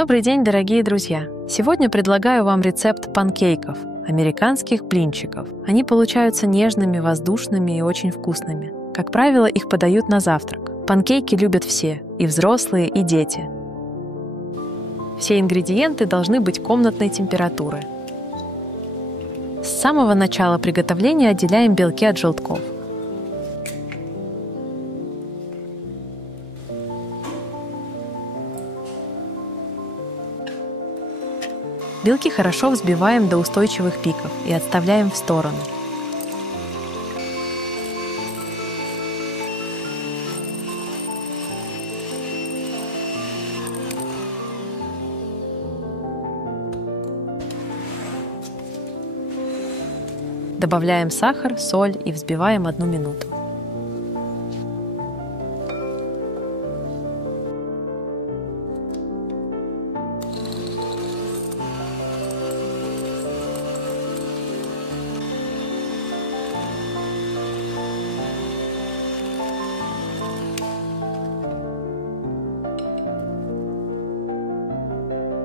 Добрый день, дорогие друзья! Сегодня предлагаю вам рецепт панкейков, американских блинчиков. Они получаются нежными, воздушными и очень вкусными. Как правило, их подают на завтрак. Панкейки любят все, и взрослые, и дети. Все ингредиенты должны быть комнатной температуры. С самого начала приготовления отделяем белки от желтков. Белки хорошо взбиваем до устойчивых пиков и отставляем в сторону. Добавляем сахар, соль и взбиваем 1 минуту.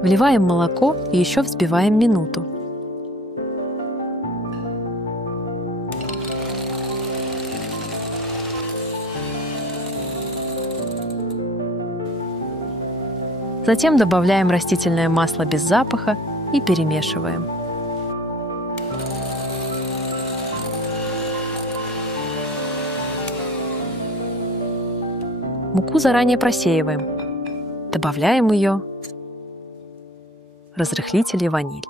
Вливаем молоко и еще взбиваем минуту. Затем добавляем растительное масло без запаха и перемешиваем. Муку заранее просеиваем. Добавляем ее. Разрыхлитель и ваниль.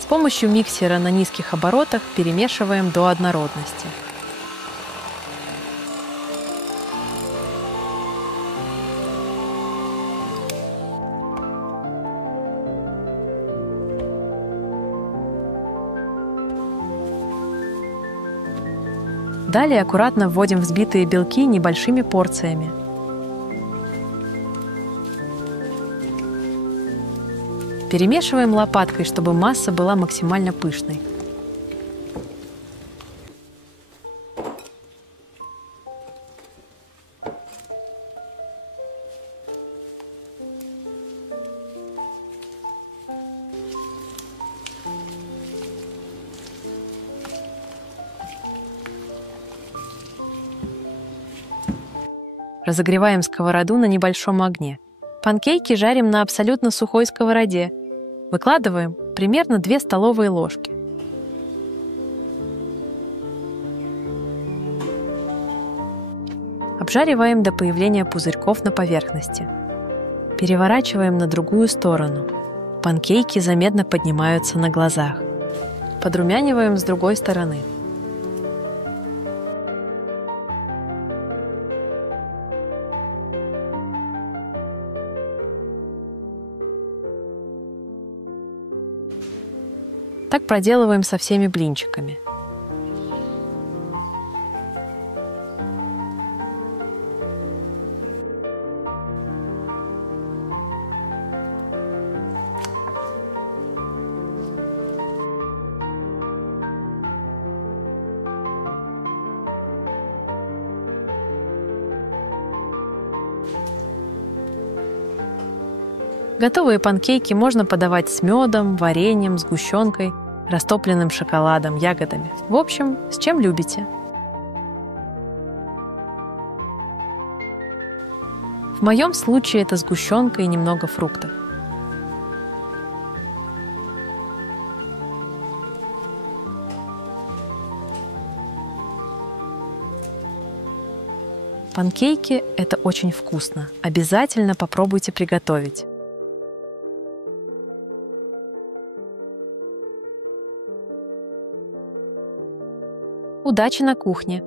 С помощью миксера на низких оборотах перемешиваем до однородности. Далее аккуратно вводим взбитые белки небольшими порциями. Перемешиваем лопаткой, чтобы масса была максимально пышной. Разогреваем сковороду на небольшом огне. Панкейки жарим на абсолютно сухой сковороде. Выкладываем примерно 2 столовые ложки. Обжариваем до появления пузырьков на поверхности. Переворачиваем на другую сторону. Панкейки заметно поднимаются на глазах. Подрумяниваем с другой стороны. Так проделываем со всеми блинчиками. Готовые панкейки можно подавать с медом, вареньем, сгущенкой, растопленным шоколадом, ягодами. В общем, с чем любите. В моем случае это сгущенка и немного фруктов. Панкейки – это очень вкусно. Обязательно попробуйте приготовить. Удачи на кухне!